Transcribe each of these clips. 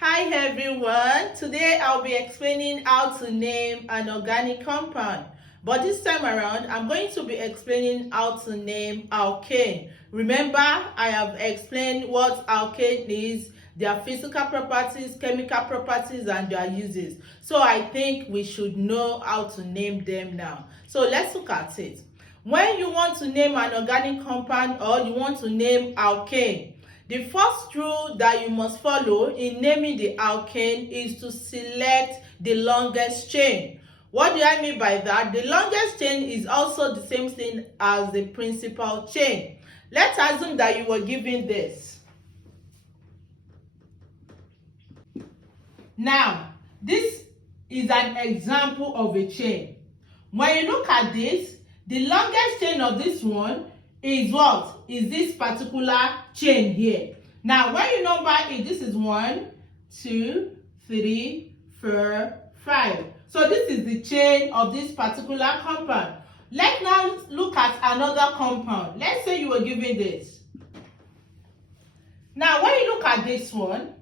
Hi everyone, today I'll be explaining how to name an organic compound, but this time around I'm going to be explaining how to name alkane. Remember, I have explained what alkane is, their physical properties, chemical properties, and their uses. So I think we should know how to name them now. So let's look at it. When you want to name an organic compound or you want to name alkane, the first rule that you must follow in naming the alkane is to select the longest chain. What do I mean by that? The longest chain is also the same thing as the principal chain. Let's assume that you were given this. Now, this is an example of a chain. When you look at this, the longest chain of this one is what? Is this particular chain here. Now, when you number it, this is 1, 2, 3, 4, 5. So this is the chain of this particular compound. Let's now look at another compound. Let's say you were given this. Now, when you look at this one,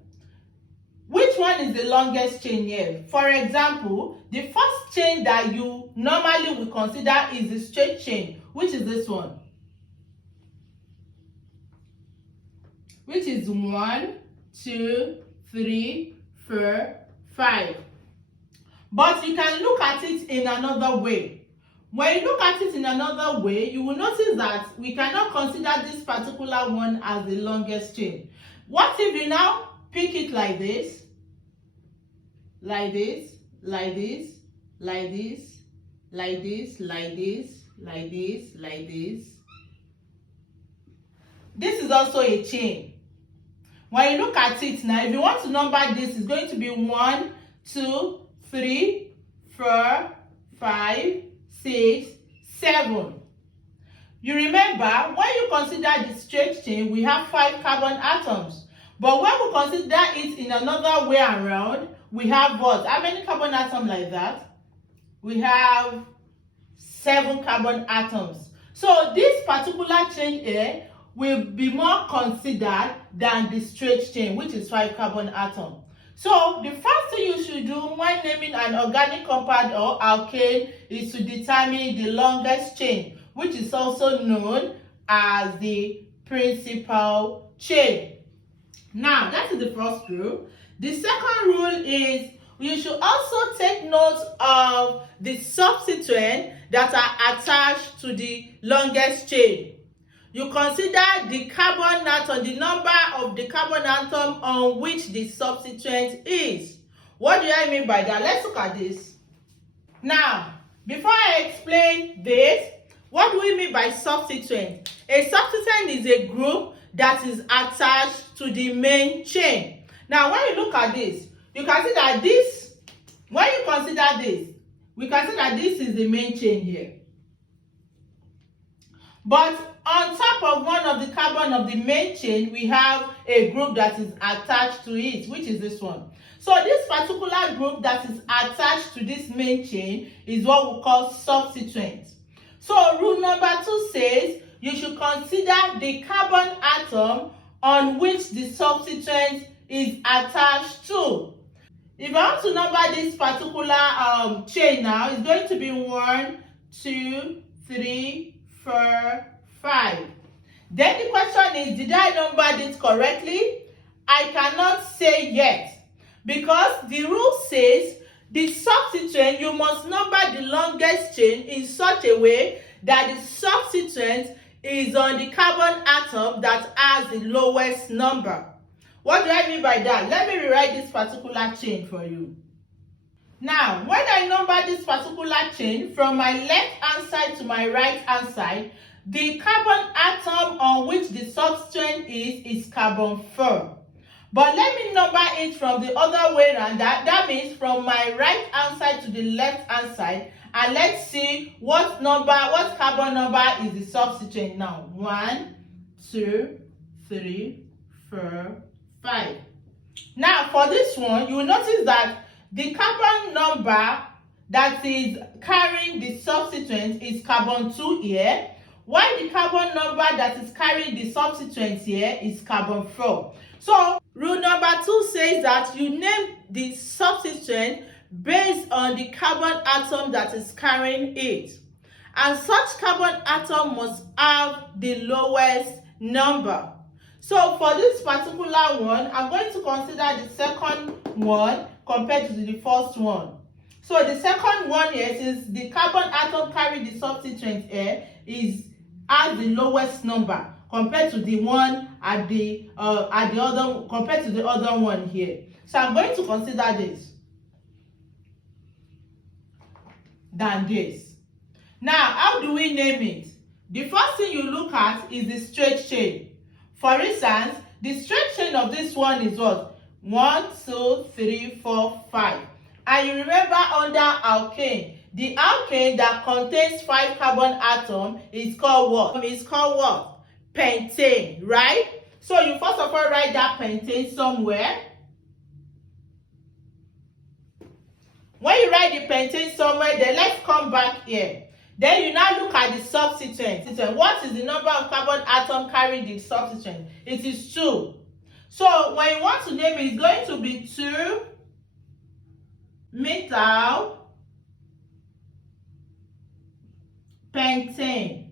which one is the longest chain here? For example, the first chain that you normally will consider is the straight chain, which is this one. Which is 1, 2, 3, 4, 5. But you can look at it in another way. When you look at it in another way, you will notice that we cannot consider this particular one as the longest chain. What if you now pick it like this, like this, like this, like this, like this, like this, like this, like this? This is also a chain. When you look at it now, if you want to number this, it's going to be 1, 2, 3, 4, 5, 6, 7. You remember, when you consider the straight chain, we have 5 carbon atoms. But when we consider it in another way around, we have what? How many carbon atoms like that? We have 7 carbon atoms. So this particular chain here will be more considered than the straight chain, which is 5 carbon atom. So the first thing you should do when naming an organic compound or alkane is to determine the longest chain, which is also known as the principal chain. Now, that is the first rule. The second rule is you should also take note of the substituents that are attached to the longest chain. You consider the carbon atom, the number of the carbon atom on which the substituent is. What do I mean by that? Let's look at this. Now, before I explain this, what do we mean by substituent? A substituent is a group that is attached to the main chain. Now, when you look at this, you can see that this, when you consider this, we can see that this is the main chain here. But on top of one of the carbon of the main chain, we have a group that is attached to it, which is this one. So this particular group that is attached to this main chain is what we call substituent. So rule number 2 says you should consider the carbon atom on which the substituent is attached to. If I want to number this particular chain now, it's going to be 1, 2, 3, 4, 5. Then the question is, did I number this correctly? I cannot say yet, because the rule says the substituent, you must number the longest chain in such a way that the substituent is on the carbon atom that has the lowest number. What do I mean by that? Let me rewrite this particular chain for you. Now, when I number this particular chain from my left-hand side to my right-hand side, the carbon atom on which the substituent is carbon 4. But let me number it from the other way around. That means from my right-hand side to the left-hand side. And let's see what carbon number is the substituent now. 1, 2, 3, 4, 5. Now, for this one, you will notice that the carbon number that is carrying the substituent is carbon 2 here, while the carbon number that is carrying the substituent here is carbon 4. So Rule number 2 says that you name the substituent based on the carbon atom that is carrying it. And such carbon atom must have the lowest number. So for this particular one, I'm going to consider the second one compared to the first one. So the second one here, is the carbon atom carrying the substituent here has the lowest number compared to the one at the other, compared to the other one here. So I'm going to consider this than this. Now, how do we name it? The first thing you look at is the straight chain. For instance, the straight chain of this one is what? 1, 2, 3, 4, 5. And you remember under alkane, the alkane that contains 5 carbon atoms is called what? It's called what? Pentane, right? So you first of all write that pentane somewhere. When you write the pentane somewhere, then let's come back here. Then you now look at the substituent. What is the number of carbon atom carrying the substituent? It is 2. So when you want to name it, it's going to be 2 methyl pentane.